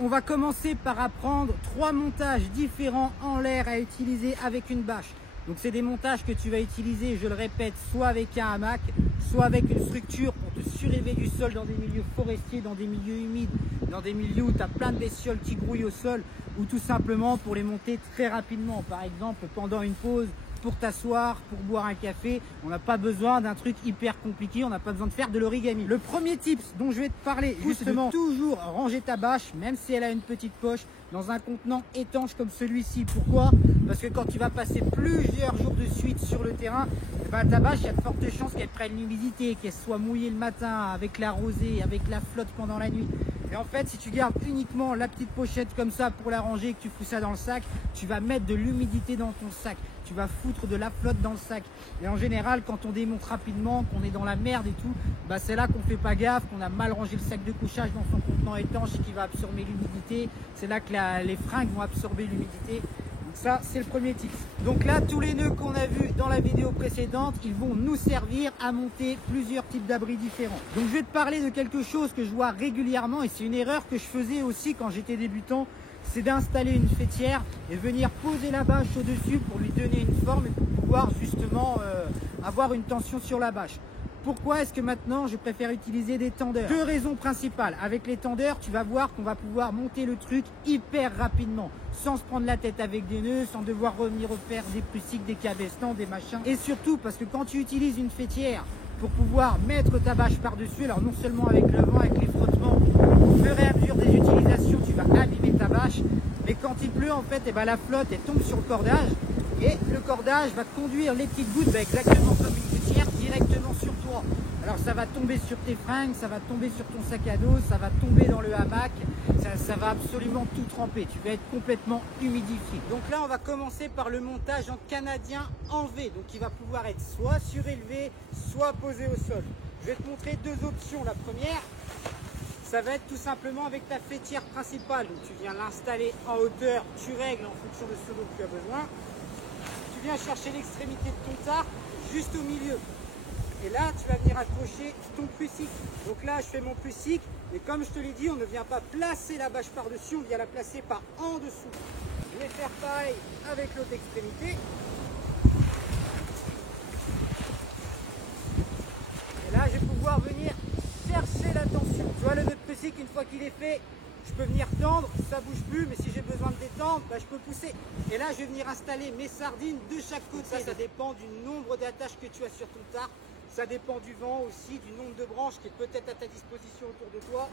On va commencer par apprendre 3 montages différents en l'air à utiliser avec une bâche. Donc c'est des montages que tu vas utiliser, je le répète, soit avec un hamac, soit avec une structure pour te surélever du sol dans des milieux forestiers, dans des milieux humides, dans des milieux où tu as plein de bestioles qui grouillent au sol, ou tout simplement pour les monter très rapidement. Par exemple, pendant une pause, pour t'asseoir, pour boire un café, on n'a pas besoin d'un truc hyper compliqué, on n'a pas besoin de faire de l'origami. Le premier tips dont je vais te parler, justement, toujours ranger ta bâche, même si elle a une petite poche, dans un contenant étanche comme celui-ci. Pourquoi? Parce que quand tu vas passer plusieurs jours de suite sur le terrain, ta bâche, il y a de fortes chances qu'elle prenne l'humidité, qu'elle soit mouillée le matin, avec la rosée, avec la flotte pendant la nuit. Et en fait, si tu gardes uniquement la petite pochette comme ça pour la ranger et que tu fous ça dans le sac, tu vas mettre de l'humidité dans ton sac. Tu vas foutre de la flotte dans le sac. Et en général, quand on démonte rapidement, qu'on est dans la merde et tout, c'est là qu'on fait pas gaffe, qu'on a mal rangé le sac de couchage dans son contenant étanche qui va absorber l'humidité. C'est là que les fringues vont absorber l'humidité. Donc ça, c'est le premier tip. Donc là, tous les nœuds qu'on a vus dans la vidéo précédente, ils vont nous servir à monter plusieurs types d'abris différents. Donc je vais te parler de quelque chose que je vois régulièrement et c'est une erreur que je faisais aussi quand j'étais débutant. C'est d'installer une fêtière et venir poser la bâche au-dessus pour lui donner une forme et pour pouvoir justement avoir une tension sur la bâche. Pourquoi est-ce que maintenant je préfère utiliser des tendeurs? Deux raisons principales. Avec les tendeurs, tu vas voir qu'on va pouvoir monter le truc hyper rapidement, sans se prendre la tête avec des nœuds, sans devoir revenir refaire des prussiques, des cabestans, des machins. Et surtout parce que quand tu utilises une fêtière pour pouvoir mettre ta bâche par-dessus, alors non seulement avec le vent, avec les frottements, au fur et à mesure des utilisations, tu vas abîmer ta bâche, mais quand il pleut, en fait, la flotte, elle tombe sur le cordage, et le cordage va conduire les petites gouttes, exactement comme une fêtière, directement sur toi. Alors ça va tomber sur tes fringues, ça va tomber sur ton sac à dos, ça va tomber dans le hamac, ça va absolument tout tremper, tu vas être complètement humidifié. Donc là, on va commencer par le montage en canadien en V, donc il va pouvoir être soit surélevé, soit posé au sol. Je vais te montrer deux options. La première, ça va être tout simplement avec ta fêtière principale. Donc tu viens l'installer en hauteur, tu règles en fonction de ce dont tu as besoin. Tu viens chercher l'extrémité de ton tarp juste au milieu. Et là, tu vas venir accrocher ton prussique. Donc là, je fais mon prussique. Et comme je te l'ai dit, on ne vient pas placer la bâche par-dessus, on vient la placer par en dessous. Je vais faire pareil avec l'autre extrémité. Et là, je vais pouvoir venir chercher la tension. Tu vois, le nœud de prussique, une fois qu'il est fait, je peux venir tendre, ça bouge plus, mais si j'ai besoin de détendre, je peux pousser. Et là, je vais venir installer mes sardines de chaque côté. Ça dépend du nombre d'attaches que tu as sur ton tarp. Ça dépend du vent aussi, du nombre de branches qui est peut-être à ta disposition autour de toi.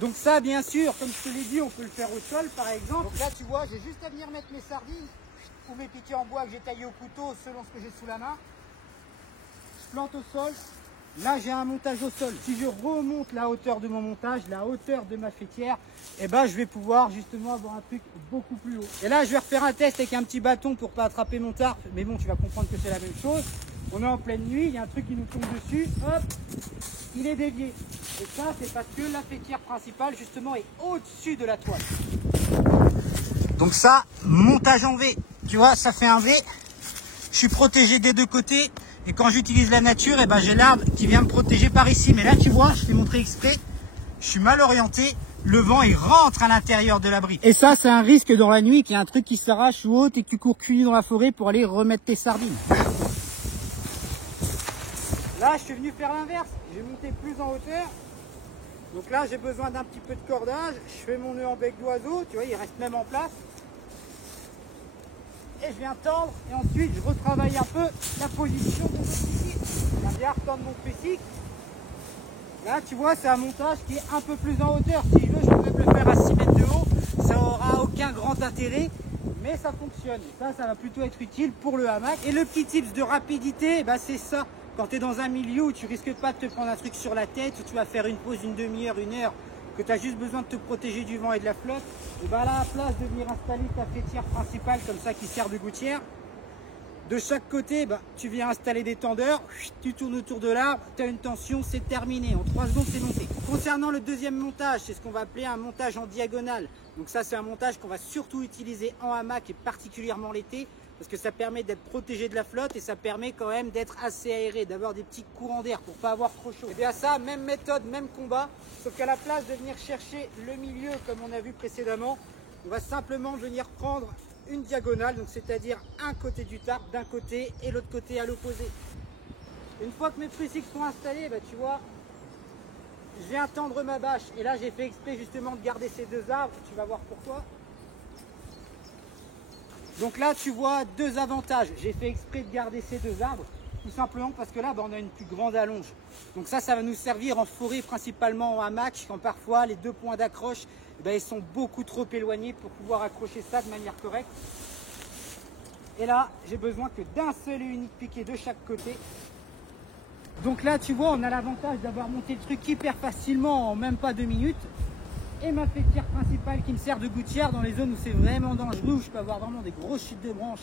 Donc ça, bien sûr, comme je te l'ai dit, on peut le faire au sol, par exemple. Donc là, tu vois, j'ai juste à venir mettre mes sardines ou mes piquets en bois que j'ai taillés au couteau selon ce que j'ai sous la main. Je plante au sol. Là, j'ai un montage au sol. Si je remonte la hauteur de mon montage, la hauteur de ma fêtière, je vais pouvoir justement avoir un truc beaucoup plus haut. Et là, je vais refaire un test avec un petit bâton pour pas attraper mon tarp. Mais bon, tu vas comprendre que c'est la même chose. On est en pleine nuit, il y a un truc qui nous tombe dessus. Hop, il est dévié. Et ça, c'est parce que la fêtière principale, justement, est au-dessus de la toile. Donc ça, montage en V. Tu vois, ça fait un V. Je suis protégé des deux côtés. Et quand j'utilise la nature, j'ai l'arbre qui vient me protéger par ici. Mais là, tu vois, je fais montrer exprès. Je suis mal orienté. Le vent, il rentre à l'intérieur de l'abri. Et ça, c'est un risque dans la nuit qu'il y a un truc qui s'arrache ou autre et que tu cours cul nu dans la forêt pour aller remettre tes sardines. Là, je suis venu faire l'inverse. J'ai monté plus en hauteur. Donc là, j'ai besoin d'un petit peu de cordage. Je fais mon nœud en bec d'oiseau. Tu vois, il reste même en place. Et je viens tendre et ensuite je retravaille un peu la position de mon prussique. Je viens bien retendre mon prussique. Là tu vois, c'est un montage qui est un peu plus en hauteur. Si je veux, je peux même le faire à 6 mètres de haut. Ça n'aura aucun grand intérêt, mais ça fonctionne. Et ça va plutôt être utile pour le hamac. Et le petit tips de rapidité, c'est ça. Quand tu es dans un milieu où tu risques pas de te prendre un truc sur la tête, où tu vas faire une pause d'une demi-heure, une heure, que tu as juste besoin de te protéger du vent et de la flotte, et là, à la place de venir installer ta fêtière principale comme ça qui sert de gouttière, de chaque côté, tu viens installer des tendeurs, tu tournes autour de l'arbre, tu as une tension, c'est terminé. En 3 secondes, c'est monté. Concernant le deuxième montage, c'est ce qu'on va appeler un montage en diagonale. Donc ça, c'est un montage qu'on va surtout utiliser en hamac et particulièrement l'été, parce que ça permet d'être protégé de la flotte et ça permet quand même d'être assez aéré, d'avoir des petits courants d'air pour pas avoir trop chaud. Et bien ça, même méthode, même combat, sauf qu'à la place de venir chercher le milieu comme on a vu précédemment, on va simplement venir prendre une diagonale, donc c'est-à-dire un côté du tarp d'un côté et l'autre côté à l'opposé. Une fois que mes truciques sont installés, bah, tu vois, je viens tendre ma bâche et là j'ai fait exprès justement de garder ces deux arbres, tu vas voir pourquoi. Donc là tu vois deux avantages, j'ai fait exprès de garder ces deux arbres, tout simplement parce que là bah, on a une plus grande allonge. Donc ça va nous servir en forêt, principalement en hamac, quand parfois les deux points d'accroche ils sont beaucoup trop éloignés pour pouvoir accrocher ça de manière correcte. Et là j'ai besoin que d'un seul et unique piquet de chaque côté. Donc là tu vois on a l'avantage d'avoir monté le truc hyper facilement en même pas 2 minutes. Et ma faîtière principale qui me sert de gouttière dans les zones où c'est vraiment dangereux, où je peux avoir vraiment des grosses chutes de branches,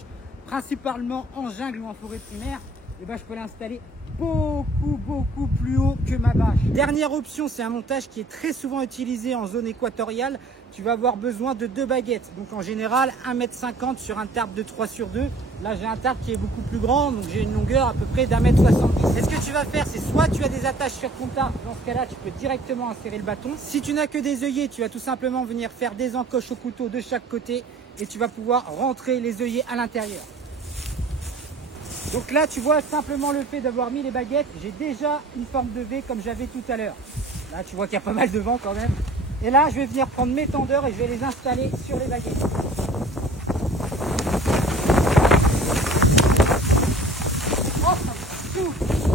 principalement en jungle ou en forêt primaire, et ben je peux l'installer beaucoup plus haut que ma bâche. Dernière option, c'est un montage qui est très souvent utilisé en zone équatoriale. Tu vas avoir besoin de 2 baguettes. Donc en général 1,50 m sur un tarp de 3/2. Là j'ai un tarp qui est beaucoup plus grand, donc j'ai une longueur à peu près d'1,70 m. Et ce que tu vas faire, c'est soit tu as des attaches sur ton tarp, dans ce cas-là tu peux directement insérer le bâton. Si tu n'as que des œillets, tu vas tout simplement venir faire des encoches au couteau de chaque côté et tu vas pouvoir rentrer les œillets à l'intérieur. Donc là tu vois simplement le fait d'avoir mis les baguettes, j'ai déjà une forme de V comme j'avais tout à l'heure. Là tu vois qu'il y a pas mal de vent quand même. Et là je vais venir prendre mes tendeurs et je vais les installer sur les baguettes.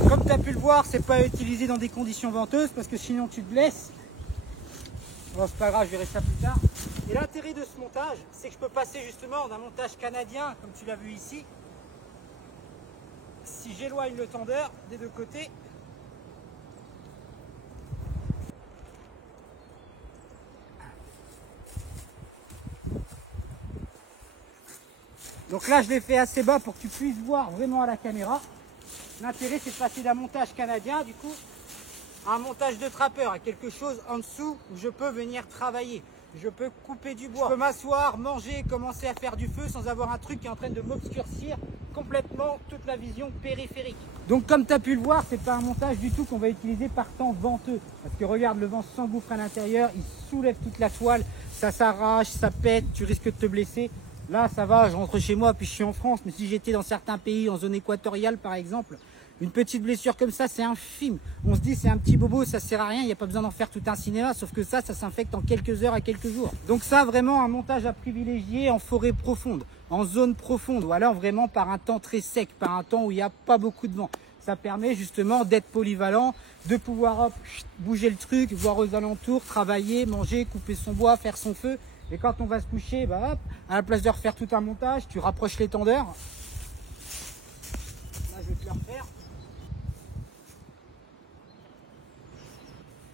Comme tu as pu le voir, c'est pas utilisé dans des conditions venteuses parce que sinon tu te blesses. Bon c'est pas grave, je verrai ça plus tard. Et l'intérêt de ce montage, c'est que je peux passer justement d'un montage canadien comme tu l'as vu ici. Si j'éloigne le tendeur des deux côtés, donc là je l'ai fait assez bas pour que tu puisses voir vraiment à la caméra. L'intérêt c'est de passer d'un montage canadien du coup à un montage de trappeur, à quelque chose en dessous où je peux venir travailler. Je peux couper du bois, je peux m'asseoir, manger, commencer à faire du feu sans avoir un truc qui est en train de m'obscurcir complètement toute la vision périphérique. Donc comme tu as pu le voir, c'est pas un montage du tout qu'on va utiliser par temps venteux. Parce que regarde, le vent s'engouffre à l'intérieur, il soulève toute la toile, ça s'arrache, ça pète, tu risques de te blesser. Là ça va, je rentre chez moi puis je suis en France, mais si j'étais dans certains pays, en zone équatoriale par exemple, une petite blessure comme ça, c'est infime. On se dit c'est un petit bobo, ça sert à rien, il n'y a pas besoin d'en faire tout un cinéma, sauf que ça s'infecte en quelques heures à quelques jours. Donc ça, vraiment un montage à privilégier en forêt profonde, en zone profonde, ou alors vraiment par un temps très sec, par un temps où il n'y a pas beaucoup de vent. Ça permet justement d'être polyvalent, de pouvoir hop, bouger le truc, voir aux alentours, travailler, manger, couper son bois, faire son feu. Et quand on va se coucher, bah hop, à la place de refaire tout un montage, tu rapproches les tendeurs. Là, je vais te le refaire.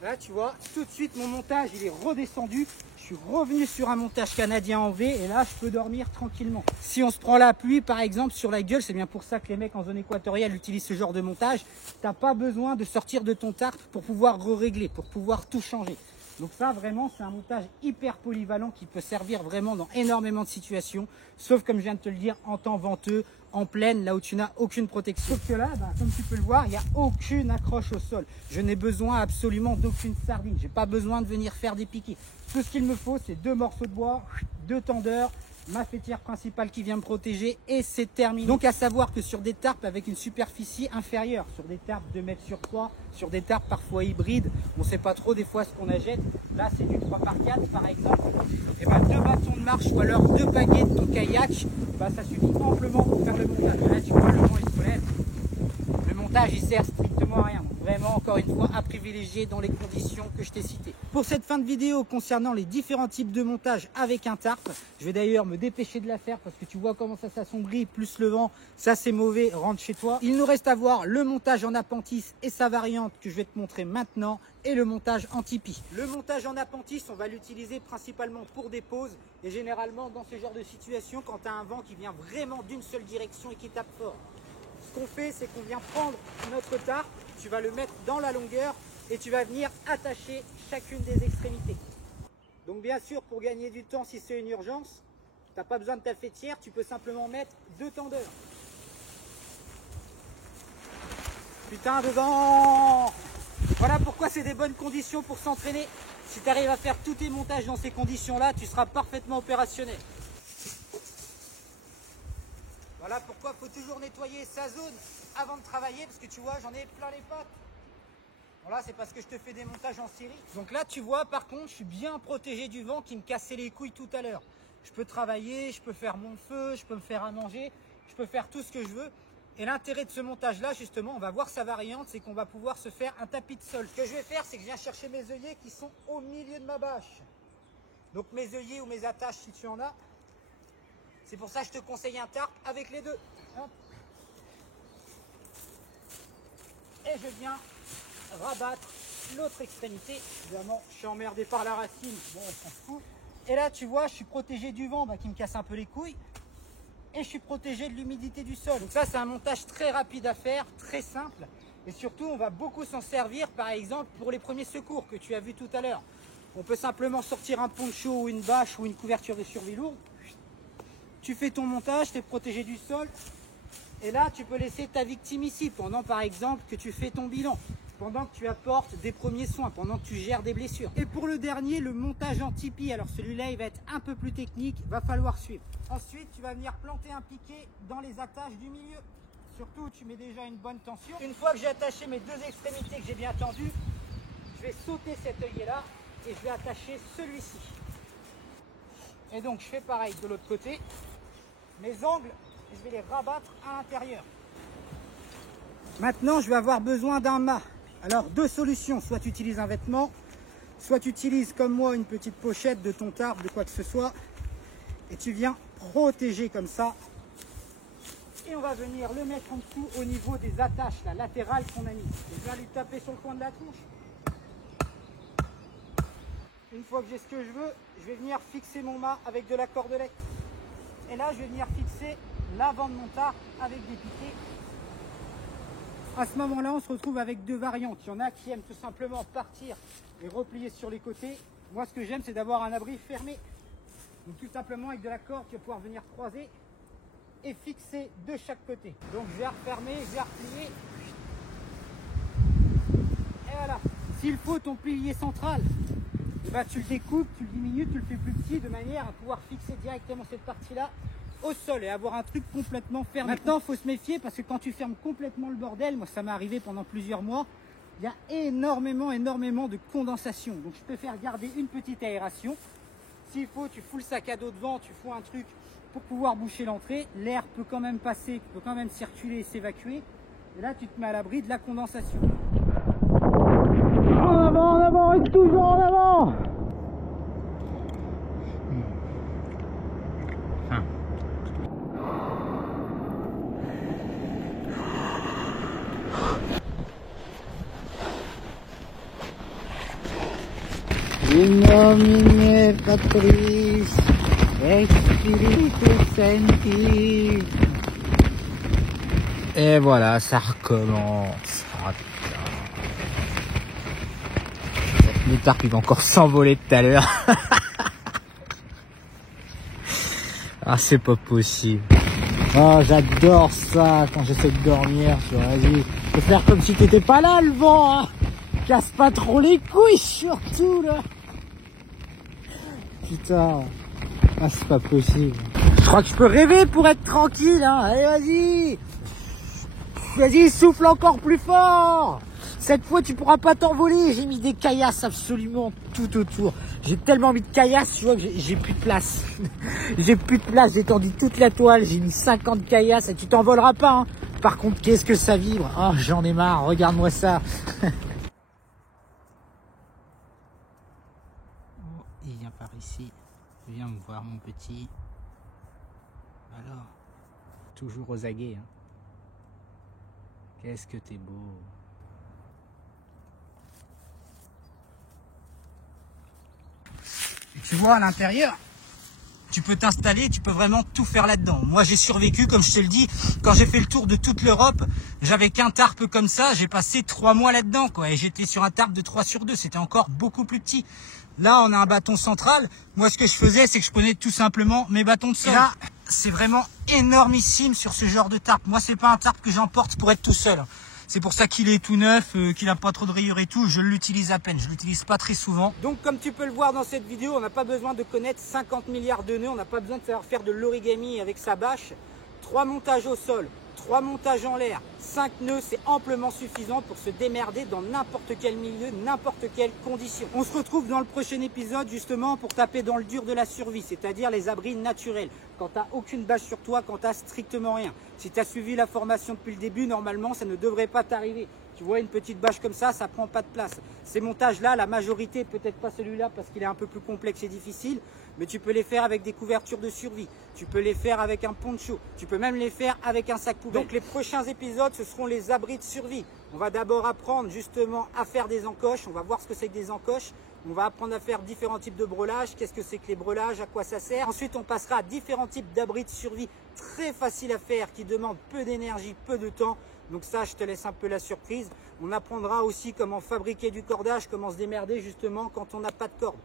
Là tu vois, tout de suite mon montage il est redescendu, je suis revenu sur un montage canadien en V et là je peux dormir tranquillement. Si on se prend la pluie par exemple sur la gueule, c'est bien pour ça que les mecs en zone équatoriale utilisent ce genre de montage, t'as pas besoin de sortir de ton tarp pour pouvoir régler, pour pouvoir tout changer. Donc ça vraiment c'est un montage hyper polyvalent qui peut servir vraiment dans énormément de situations, sauf comme je viens de te le dire en temps venteux, en plaine, là où tu n'as aucune protection. Sauf que là, bah, comme tu peux le voir, il n'y a aucune accroche au sol. Je n'ai besoin absolument d'aucune sardine. Je n'ai pas besoin de venir faire des piquets. Tout ce qu'il me faut, c'est 2 morceaux de bois, 2 tendeurs, ma faîtière principale qui vient me protéger et c'est terminé. Donc à savoir que sur des tarpes avec une superficie inférieure, sur des tarpes 2 mètres sur 3, sur des tarpes parfois hybrides, on ne sait pas trop des fois ce qu'on achète. Là c'est du 3x4 par exemple. Et ben 2 bâtons de marche ou alors 2 pagaies de ton kayak, bah, ça suffit amplement pour faire le montage. Là tu vois le vent il se lève. Le montage il sert strictement à rien. Donc, vraiment encore une fois à privilégier dans les conditions que je t'ai citées. Pour cette fin de vidéo concernant les différents types de montage avec un tarp, je vais d'ailleurs me dépêcher de la faire parce que tu vois comment ça s'assombrit, plus le vent, ça c'est mauvais, rentre chez toi. Il nous reste à voir le montage en appentis et sa variante que je vais te montrer maintenant et le montage en tipi. Le montage en appentis, on va l'utiliser principalement pour des pauses et généralement dans ce genre de situation quand tu as un vent qui vient vraiment d'une seule direction et qui tape fort. Ce qu'on fait, c'est qu'on vient prendre notre tarp, tu vas le mettre dans la longueur et tu vas venir attacher chacune des extrémités. Donc bien sûr, pour gagner du temps, si c'est une urgence, tu n'as pas besoin de ta fêtière, tu peux simplement mettre 2 tendeurs. Putain, devant! Voilà pourquoi c'est des bonnes conditions pour s'entraîner. Si tu arrives à faire tous tes montages dans ces conditions-là, tu seras parfaitement opérationnel. Voilà pourquoi il faut toujours nettoyer sa zone avant de travailler, parce que tu vois, j'en ai plein les pattes. Voilà, c'est parce que je te fais des montages en série. Donc là, tu vois, par contre, je suis bien protégé du vent qui me cassait les couilles tout à l'heure. Je peux travailler, je peux faire mon feu, je peux me faire à manger, je peux faire tout ce que je veux. Et l'intérêt de ce montage-là, justement, on va voir sa variante, c'est qu'on va pouvoir se faire un tapis de sol. Ce que je vais faire, c'est que je viens chercher mes œillets qui sont au milieu de ma bâche. Donc mes œillets ou mes attaches, si tu en as. C'est pour ça que je te conseille un tarp avec les deux. Hop. Et je viens rabattre l'autre extrémité. Évidemment, je suis emmerdé par la racine. Bon, on s'en fout. Et là, tu vois, je suis protégé du vent qui me casse un peu les couilles. Et je suis protégé de l'humidité du sol. Donc ça, c'est un montage très rapide à faire, très simple. Et surtout, on va beaucoup s'en servir, par exemple, pour les premiers secours que tu as vu tout à l'heure. On peut simplement sortir un poncho ou une bâche ou une couverture de survie lourde. Tu fais ton montage, tu es protégé du sol. Et là, tu peux laisser ta victime ici pendant, par exemple, que tu fais ton bilan. Pendant que tu apportes des premiers soins, pendant que tu gères des blessures. Et pour le dernier, le montage en tipi, alors celui-là, il va être un peu plus technique, va falloir suivre. Ensuite, tu vas venir planter un piquet dans les attaches du milieu. Surtout, tu mets déjà une bonne tension. Une fois que j'ai attaché mes 2 extrémités que j'ai bien tendues, je vais sauter cet œillet-là et je vais attacher celui-ci. Et donc, je fais pareil de l'autre côté. Mes angles, je vais les rabattre à l'intérieur. Maintenant, je vais avoir besoin d'un mât. Alors, 2 solutions. Soit tu utilises un vêtement, soit tu utilises comme moi une petite pochette de ton tarp, de quoi que ce soit. Et tu viens protéger comme ça. Et on va venir le mettre en dessous au niveau des attaches là, latérales qu'on a mis. Je viens lui taper sur le coin de la tronche. Une fois que j'ai ce que je veux, je vais venir fixer mon mât avec de la cordelette. Et là, je vais venir fixer l'avant de mon tarp avec des piquets. À ce moment-là, on se retrouve avec 2 variantes. Il y en a qui aiment tout simplement partir et replier sur les côtés. Moi, ce que j'aime, c'est d'avoir un abri fermé. Donc tout simplement, avec de la corde, tu vas pouvoir venir croiser et fixer de chaque côté. Donc je vais refermer, je vais replier. Et voilà. S'il faut ton pilier central, tu le découpes, tu le diminues, tu le fais plus petit de manière à pouvoir fixer directement cette partie-là au sol et avoir un truc complètement fermé. Maintenant, il faut se méfier parce que quand tu fermes complètement le bordel, moi ça m'est arrivé pendant plusieurs mois, il y a énormément de condensation. Donc je préfère garder une petite aération. S'il faut, tu fous le sac à dos devant, tu fous un truc pour pouvoir boucher l'entrée. L'air peut quand même passer, peut quand même circuler et s'évacuer. Et là, tu te mets à l'abri de la condensation. En avant et toujours en avant. In nomine Patris et Spiritus Sancti. Et voilà, ça recommence. Ah putain. Le tarp il va encore s'envoler tout à l'heure. Ah, c'est pas possible. Oh, j'adore ça quand j'essaie de dormir. Vas-y, faut faire comme si t'étais pas là, le vent. Hein. Casse pas trop les couilles, surtout là. Putain, ah, c'est pas possible. Je crois que je peux rêver pour être tranquille. Hein. Allez, vas-y. Vas-y, souffle encore plus fort. Cette fois, tu pourras pas t'envoler. J'ai mis des caillasses absolument tout autour. J'ai tellement mis de caillasses, tu vois, que j'ai plus de place. J'ai plus de place, j'ai tendu toute la toile. J'ai mis 50 caillasses et tu t'envoleras pas. Hein. Par contre, qu'est-ce que ça vibre. Oh, j'en ai marre, regarde-moi ça. Oh, il vient par ici. Viens me voir, mon petit. Alors, toujours aux aguets. Hein. Qu'est-ce que t'es beau. Tu vois à l'intérieur, tu peux t'installer, tu peux vraiment tout faire là-dedans. Moi j'ai survécu, comme je te le dis, quand j'ai fait le tour de toute l'Europe, j'avais qu'un tarp comme ça, j'ai passé 3 mois là-dedans, quoi, et j'étais sur un tarp de 3/2, c'était encore beaucoup plus petit. Là on a un bâton central, moi ce que je faisais c'est que je prenais tout simplement mes bâtons de sol. Et là c'est vraiment énormissime sur ce genre de tarp. Moi c'est pas un tarp que j'emporte pour être tout seul. C'est pour ça qu'il est tout neuf, qu'il n'a pas trop de rayures et tout. Je l'utilise à peine, je l'utilise pas très souvent. Donc comme tu peux le voir dans cette vidéo, on n'a pas besoin de connaître 50 milliards de nœuds. On n'a pas besoin de savoir faire de l'origami avec sa bâche. 3 montages au sol, 3 montages en l'air, 5 nœuds, c'est amplement suffisant pour se démerder dans n'importe quel milieu, n'importe quelle condition. On se retrouve dans le prochain épisode justement pour taper dans le dur de la survie, c'est-à-dire les abris naturels. Quand tu n'as aucune bâche sur toi, quand tu n'as strictement rien. Si tu as suivi la formation depuis le début, normalement ça ne devrait pas t'arriver. Tu vois une petite bâche comme ça prend pas de place. Ces montages-là, la majorité, peut-être pas celui-là parce qu'il est un peu plus complexe et difficile, mais tu peux les faire avec des couvertures de survie. Tu peux les faire avec un poncho. Tu peux même les faire avec un sac poubelle. Donc les prochains épisodes, ce seront les abris de survie. On va d'abord apprendre justement à faire des encoches. On va voir ce que c'est que des encoches. On va apprendre à faire différents types de brelages. Qu'est-ce que c'est que les brelages? À quoi ça sert? Ensuite, on passera à différents types d'abris de survie très faciles à faire, qui demandent peu d'énergie, peu de temps. Donc ça, je te laisse un peu la surprise. On apprendra aussi comment fabriquer du cordage, comment se démerder justement quand on n'a pas de corde.